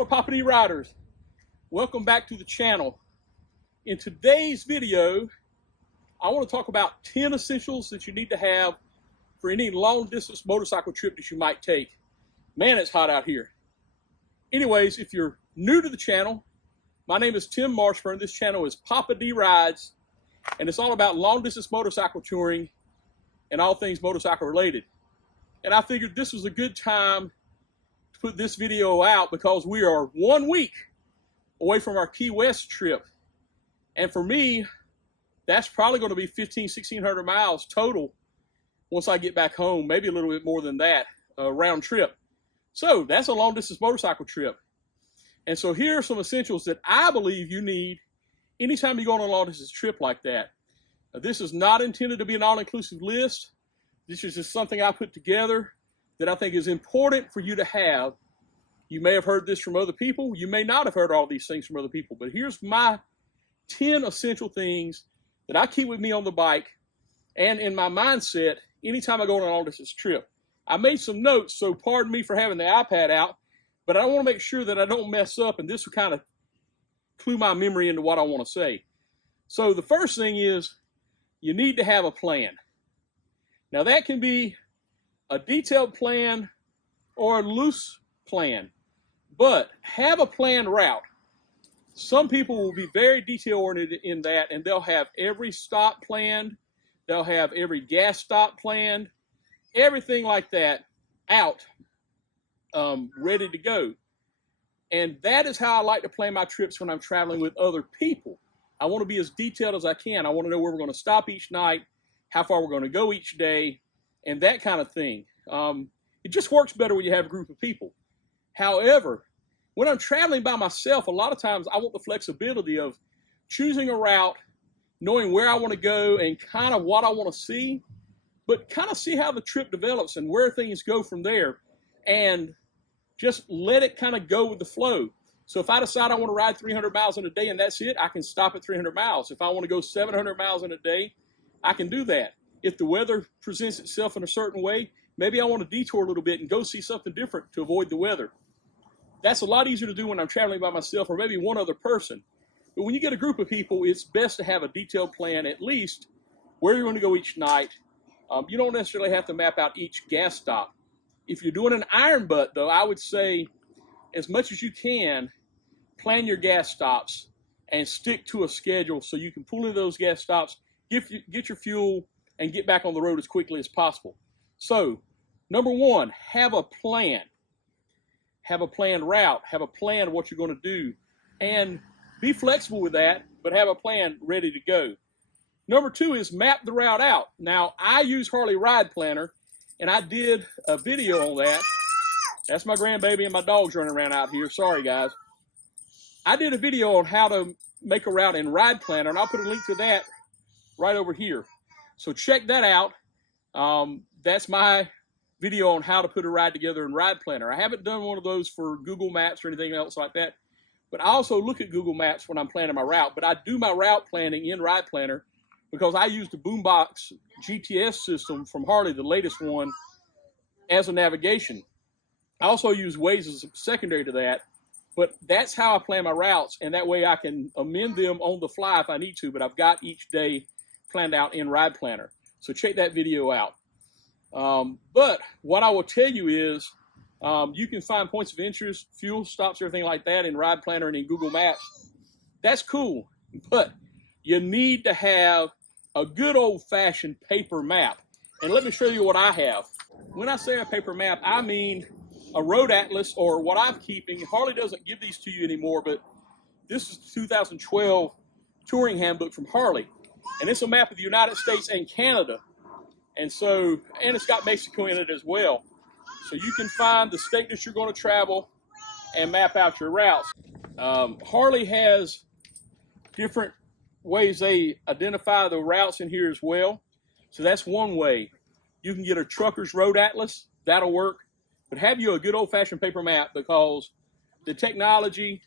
fellow Poppa-D riders, welcome back to the channel. In today's video, I want to talk about 10 essentials that you need to have for any long distance motorcycle trip that you might take. Man, it's hot out here. Anyways, if you're new to the channel, my name is Tim Marshburn. This channel is Poppa-D Rides, and it's all about long distance motorcycle touring and all things motorcycle related. And I figured this was a good time to put this video out because we are 1 week away from our Key West trip. And for me, that's probably going to be 1,600 miles total once I get back home, maybe a little bit more than that, round trip. So that's a long distance motorcycle trip. And so here are some essentials that I believe you need anytime you go on a long distance trip like that. This is not intended to be an all-inclusive list. This is just something I put together that I think is important for you to have. You may have heard this from other people. You may not have heard all these things from other people. But here's my 10 essential things that I keep with me on the bike and in my mindset anytime I go on a long distance trip. I made some notes, so pardon me for having the iPad out, but I want to make sure that I don't mess up, and this will kind of clue my memory into what I want to say. So the first thing is you need to have a plan. Now that can be a detailed plan or a loose plan, but have a planned route. Some people will be very detail-oriented in that, and they'll have every stop planned, they'll have every gas stop planned, everything like that out, ready to go. And that is how I like to plan my trips when I'm traveling with other people. I want to be as detailed as I can. I want to know where we're going to stop each night, how far we're going to go each day, and that kind of thing. It just works better when you have a group of people. However, when I'm traveling by myself, a lot of times I want the flexibility of choosing a route, knowing where I want to go and kind of what I want to see, but kind of see how the trip develops and where things go from there, and just let it kind of go with the flow. So if I decide I want to ride 300 miles in a day and that's it, I can stop at 300 miles. If I want to go 700 miles in a day, I can do that. If the weather presents itself in a certain way, maybe I want to detour a little bit and go see something different to avoid the weather. That's a lot easier to do when I'm traveling by myself or maybe one other person. But when you get a group of people, it's best to have a detailed plan, at least where you're going to go each night. You don't necessarily have to map out each gas stop. If you're doing an iron butt, though, I would say as much as you can, plan your gas stops and stick to a schedule so you can pull into those gas stops, get your fuel, and get back on the road as quickly as possible. So, number one, have a plan. Have a planned route. Have a plan of what you're going to do. And be flexible with that, but have a plan ready to go. Number two is map the route out. Now, I use Harley Ride Planner, and I did a video on that. That's my grandbaby and my dog's running around out here. Sorry, guys. I did a video on how to make a route in Ride Planner, and I'll put a link to that right over here. So check that out. That's my video on how to put a ride together in Ride Planner. I haven't done one of those for Google Maps or anything else like that, but I also look at Google Maps when I'm planning my route. But I do my route planning in Ride Planner because I use the Boombox GTS system from Harley, the latest one, as a navigation. I also use Waze as a secondary to that, but that's how I plan my routes, and that way I can amend them on the fly if I need to, but I've got each day planned out in Ride Planner. So check that video out. But what I will tell you is you can find points of interest, fuel stops, everything like that in Ride Planner and in Google Maps. That's cool, but you need to have a good old-fashioned paper map. And let me show you what I have. When I say a paper map, I mean a road atlas, or what I'm keeping. Harley doesn't give these to you anymore, but this is the 2012 touring handbook from Harley. And it's a map of the United States and Canada. And it's got Mexico in it as well. So you can find the state that you're going to travel and map out your routes. Harley has different ways they identify the routes in here as well. So that's one way. You can get a trucker's road atlas. That'll work. But have you a good old-fashioned paper map, because the technology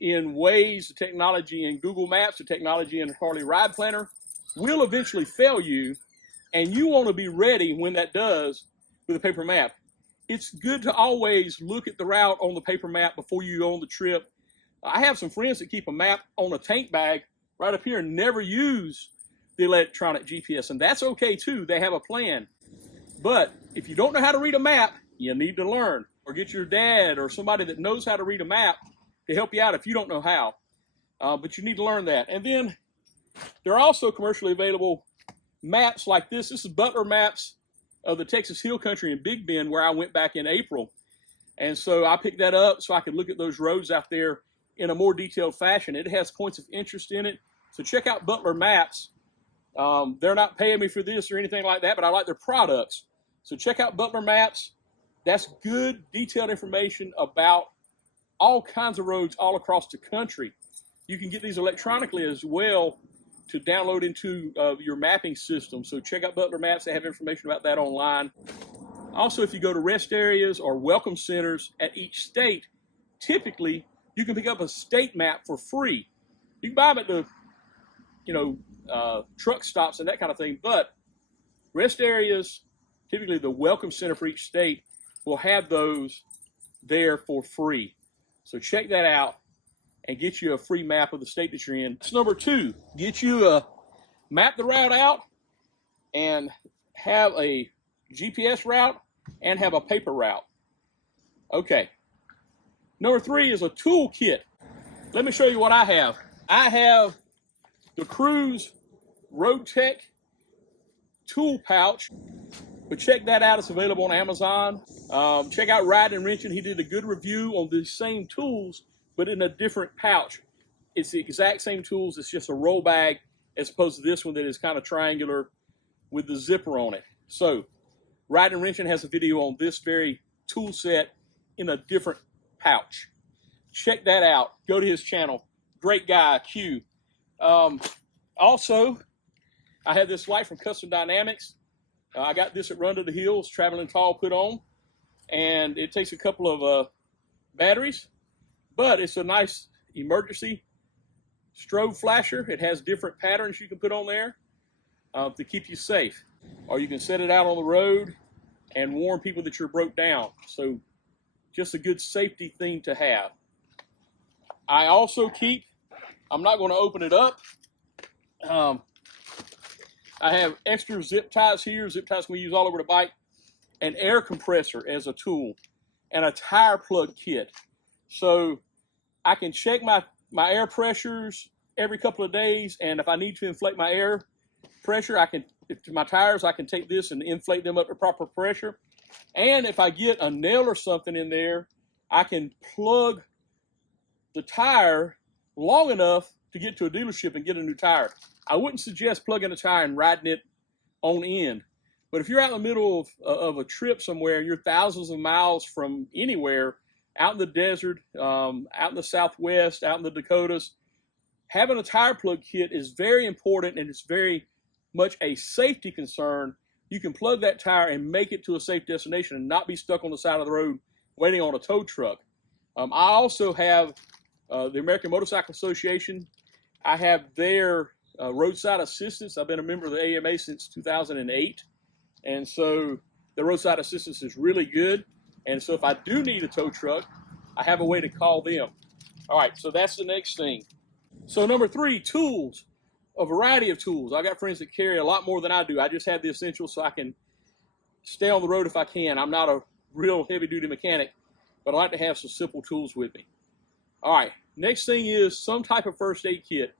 in Waze, the technology in Google Maps, the technology in Harley Ride Planner will eventually fail you, and you want to be ready when that does with a paper map. it's good to always look at the route on the paper map before you go on the trip. I have some friends that keep a map on a tank bag right up here and never use the electronic GPS, and that's okay too. They have a plan. But if you don't know how to read a map, you need to learn, or get your dad or somebody that knows how to read a map to help you out if you don't know how. But you need to learn that. And then there are also commercially available maps like this. This is Butler Maps of the Texas Hill Country in Big Bend, where I went back in April. And so I picked that up so I could look at those roads out there in a more detailed fashion. It has points of interest in it. So check out Butler Maps. They're not paying me for this or anything like that, but I like their products. So check out Butler Maps. That's good, detailed information about all kinds of roads all across the country. You can get these electronically as well to download into your mapping system. So check out Butler Maps. They have information about that online. Also, if you go to rest areas or welcome centers at each state, typically you can pick up a state map for free. You can buy them at the truck stops and that kind of thing, but rest areas, typically the welcome center for each state, will have those there for free. So check that out and get you a free map of the state that you're in. That's number 2. Get you map the route out and have a GPS route and have a paper route. Okay. Number 3 is a tool kit. Let me show you what I have. I have the Cruise Road Tech tool pouch, but check that out. It's available on Amazon. Check out Riding and Wrenching. He did a good review on these same tools, but in a different pouch. It's the exact same tools. It's just a roll bag as opposed to this one that is kind of triangular with the zipper on it. So Riding and Wrenching has a video on this very tool set in a different pouch. Check that out. Go to his channel. Great guy, Q. Also, I have this light from Custom Dynamics. I got this at Run to the Hills, Traveling Tall put on, and it takes a couple of batteries, but it's a nice emergency strobe flasher. It has different patterns you can put on there to keep you safe, or you can set it out on the road and warn people that you're broke down. So just a good safety thing to have. I also keep, I'm not going to open it up, I have extra zip ties here. Zip ties can be used all over the bike. An air compressor as a tool. And a tire plug kit. So I can check my air pressures every couple of days. And if I need to inflate my air pressure, to my tires, I can take this and inflate them up to proper pressure. And if I get a nail or something in there, I can plug the tire long enough to get to a dealership and get a new tire. I wouldn't suggest plugging a tire and riding it on end. But if you're out in the middle of a trip somewhere and you're thousands of miles from anywhere, out in the desert, out in the Southwest, out in the Dakotas, having a tire plug kit is very important, and it's very much a safety concern. You can plug that tire and make it to a safe destination and not be stuck on the side of the road waiting on a tow truck. I also have the American Motorcycle Association. I have their roadside assistance. I've been a member of the AMA since 2008. And so the roadside assistance is really good. And so if I do need a tow truck, I have a way to call them. All right, so that's the next thing. So number 3, tools. A variety of tools. I got friends that carry a lot more than I do. I just have the essentials so I can stay on the road if I can. I'm not a real heavy-duty mechanic, but I like to have some simple tools with me. All right, next thing is some type of first aid kit.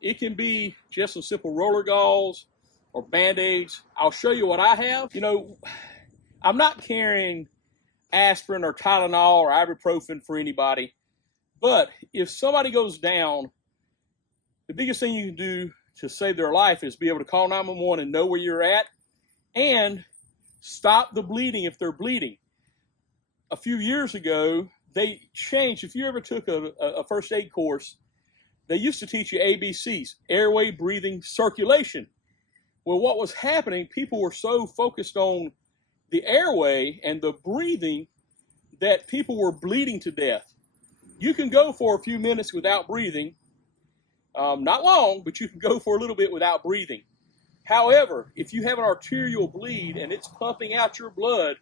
It can be just some simple roller gauze or Band-Aids. I'll show you what I have. You know, I'm not carrying aspirin or Tylenol or ibuprofen for anybody, but if somebody goes down, the biggest thing you can do to save their life is be able to call 911 and know where you're at and stop the bleeding if they're bleeding. A few years ago, they changed. If you ever took a first aid course, they used to teach you ABCs, airway, breathing, circulation. Well, what was happening, people were so focused on the airway and the breathing that people were bleeding to death. You can go for a few minutes without breathing. Not long, but you can go for a little bit without breathing. However, if you have an arterial bleed and it's pumping out your blood,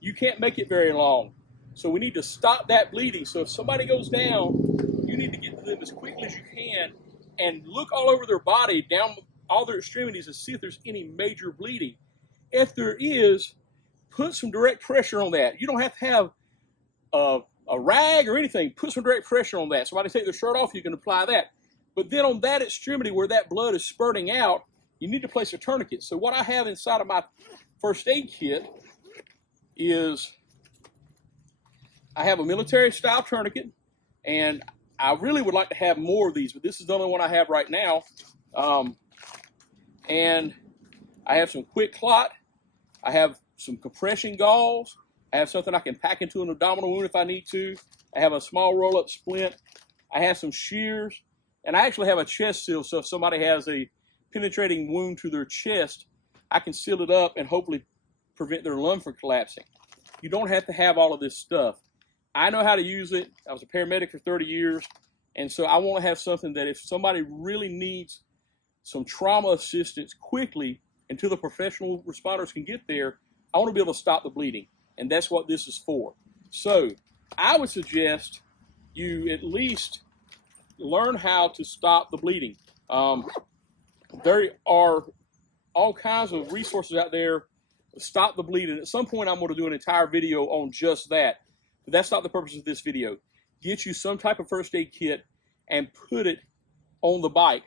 you can't make it very long. So we need to stop that bleeding. So if somebody goes down, you need to get to them as quickly as you can and look all over their body, down all their extremities, and see if there's any major bleeding. If there is, put some direct pressure on that. You don't have to have a rag or anything. Put some direct pressure on that. Somebody take their shirt off, you can apply that. But then on that extremity where that blood is spurting out, you need to place a tourniquet. So what I have inside of my first aid kit is I have a military style tourniquet, and I really would like to have more of these, but this is the only one I have right now. And I have some quick clot. I have some compression gauze. I have something I can pack into an abdominal wound if I need to. I have a small roll-up splint. I have some shears. And I actually have a chest seal, so if somebody has a penetrating wound to their chest, I can seal it up and hopefully prevent their lung from collapsing. You don't have to have all of this stuff. I know how to use it. I was a paramedic for 30 years, and so I want to have something that if somebody really needs some trauma assistance quickly until the professional responders can get there, I want to be able to stop the bleeding, and that's what this is for. So I would suggest you at least learn how to stop the bleeding. There are all kinds of resources out there to stop the bleeding. At some point, I'm going to do an entire video on just that. But that's not the purpose of this video. Get you some type of first aid kit and put it on the bike.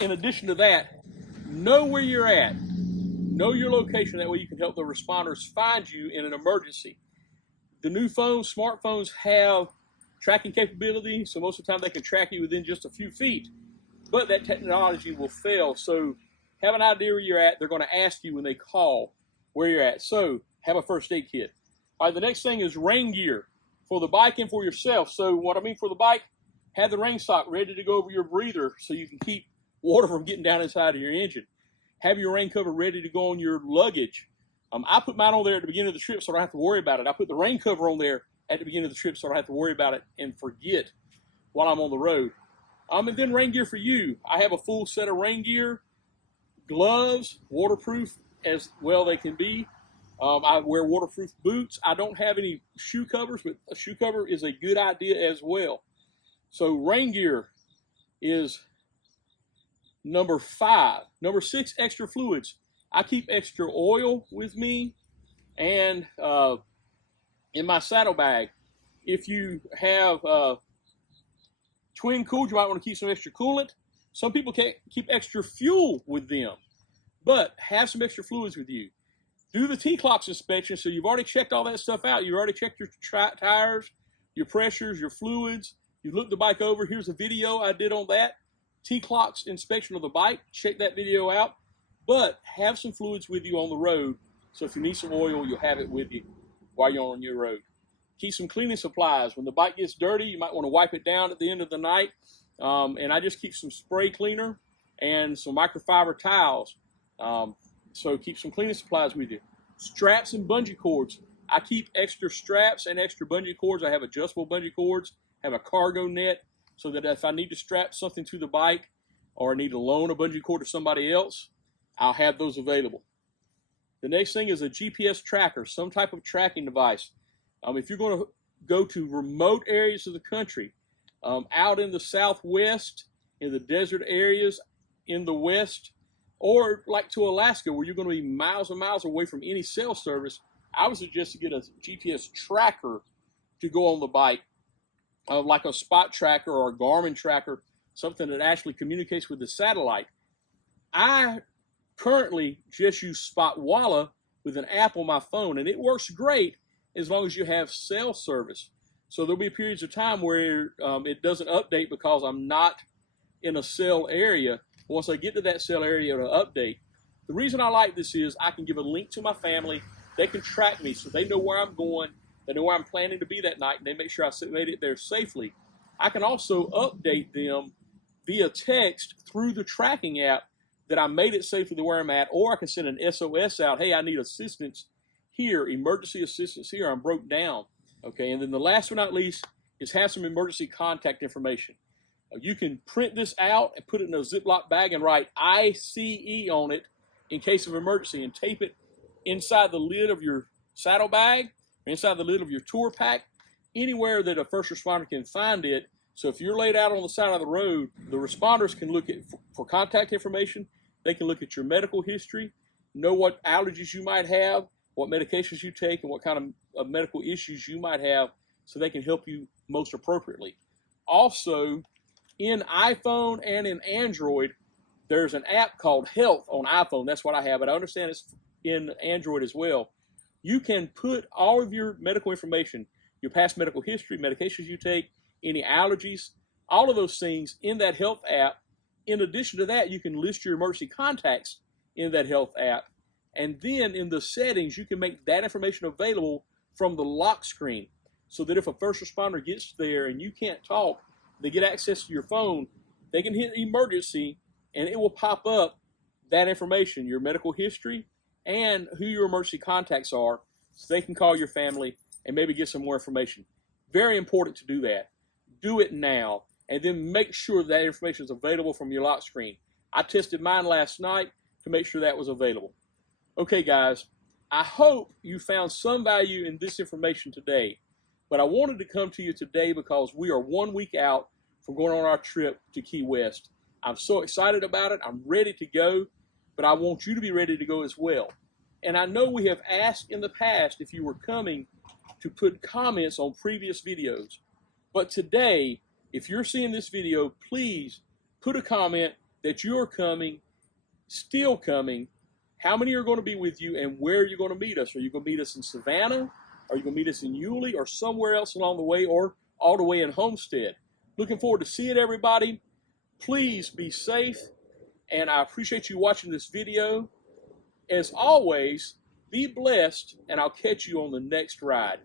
In addition to that, know where you're at. Know your location. That way you can help the responders find you in an emergency. The new phones, smartphones, have tracking capability, so most of the time they can track you within just a few feet. But that technology will fail, so have an idea where you're at. They're going to ask you when they call where you're at. So have a first aid kit. All right, the next thing is rain gear for the bike and for yourself. So what I mean for the bike, have the rain sock ready to go over your breather so you can keep water from getting down inside of your engine. Have your rain cover ready to go on your luggage. I put mine on there at the beginning of the trip so I don't have to worry about it. I put the rain cover on there at the beginning of the trip so I don't have to worry about it and forget while I'm on the road. And then rain gear for you. I have a full set of rain gear, gloves, waterproof as well they can be. I wear waterproof boots. I don't have any shoe covers, but a shoe cover is a good idea as well. So rain gear is number 5. Number 6, extra fluids. I keep extra oil with me and in my saddlebag. If you have twin cooled, you might want to keep some extra coolant. Some people can't keep extra fuel with them, but have some extra fluids with you. Do the T-clocks inspection. So you've already checked all that stuff out. You've already checked your tires, your pressures, your fluids. You've looked the bike over. Here's a video I did on that. T-clocks inspection of the bike. Check that video out. But have some fluids with you on the road. So if you need some oil, you'll have it with you while you're on your road. Keep some cleaning supplies. When the bike gets dirty, you might want to wipe it down at the end of the night. And I just keep some spray cleaner and some microfiber towels. So keep some cleaning supplies with you. Straps and bungee cords. I keep extra straps and extra bungee cords. I have adjustable bungee cords. I have a cargo net so that if I need to strap something to the bike or I need to loan a bungee cord to somebody else, I'll have those available. The next thing is a GPS tracker, some type of tracking device. If you're going to go to remote areas of the country, out in the Southwest, in the desert areas in the West, or like to Alaska where you're going to be miles and miles away from any cell service, I would suggest to get a GPS tracker to go on the bike, like a spot tracker or a Garmin tracker, something that actually communicates with the satellite. I currently just use Spotwalla with an app on my phone, and it works great as long as you have cell service. So there'll be periods of time where it doesn't update because I'm not in a cell area. Once I get to that cell area, it'll update. The reason I like this is I can give a link to my family. They can track me so they know where I'm going. They know where I'm planning to be that night, and they make sure I made it there safely. I can also update them via text through the tracking app that I made it safely to where I'm at, or I can send an SOS out. Hey, I need assistance here, emergency assistance here. I'm broke down. Okay, and then the last but not least is have some emergency contact information. You can print this out and put it in a Ziploc bag and write ICE on it in case of emergency and tape it inside the lid of your saddlebag or inside the lid of your tour pack, anywhere that a first responder can find it. So if you're laid out on the side of the road, the responders can look at for contact information. They can look at your medical history, know what allergies you might have, what medications you take, and what kind of medical issues you might have, so they can help you most appropriately. Also, in iPhone and in Android, there's an app called Health on iPhone. That's what I have, but I understand it's in Android as well. You can put all of your medical information, your past medical history, medications you take, any allergies, all of those things in that Health app. In addition to that, you can list your emergency contacts in that Health app. And then in the settings, you can make that information available from the lock screen, so that if a first responder gets there and you can't talk, they get access to your phone, they can hit emergency, and it will pop up that information, your medical history, and who your emergency contacts are, so they can call your family and maybe get some more information. Very important to do that. Do it now, and then make sure that information is available from your lock screen. I tested mine last night to make sure that was available. Okay, guys, I hope you found some value in this information today, but I wanted to come to you today because we are 1 week out from going on our trip to Key West. I'm so excited about it. I'm ready to go, but I want you to be ready to go as well. And I know we have asked in the past if you were coming to put comments on previous videos. But today, if you're seeing this video, please put a comment that you're coming, still coming, how many are going to be with you, and where you're going to meet us. Are you going to meet us in Savannah? Are you going to meet us in Yulee, or somewhere else along the way, or all the way in Homestead? Looking forward to seeing everybody. Please be safe, and I appreciate you watching this video. As always, be blessed, and I'll catch you on the next ride.